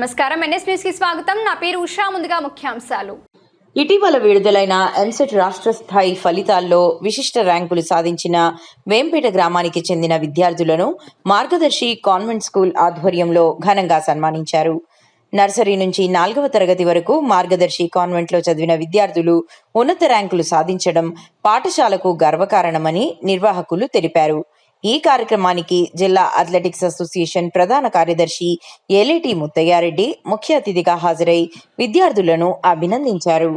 నమస్కారం, NS news కి స్వాగతం. నా పేరు ఉషా. ముందుగా ముఖ్యాంశాలు. ఇటీవల విడుదలైన ఎంసెట్ రాష్ట్ర స్థాయి ఫలితాల్లో విశిష్ట ర్యాంకులు సాధించిన వేంపేట గ్రామానికి చెందిన విద్యార్థులను మార్గదర్శి కాన్వెంట్ స్కూల్ ఆధ్వర్యంలో ఘనంగా సన్మానించారు. నర్సరీ నుంచి 4వ తరగతి వరకు మార్గదర్శి కాన్వెంట్లో చదివిన విద్యార్థులు ఉన్నత ర్యాంకులు సాధించడం పాఠశాలకు గర్వకారణమని నిర్వాహకులు తెలిపారు. ఈ కార్యక్రమానికి జిల్లా అథ్లెటిక్స్ అసోసియేషన్ ప్రధాన కార్యదర్శి ఏలేటి ముత్తయ్యారెడ్డి ముఖ్య అతిథిగా హాజరై విద్యార్థులను అభినందించారు.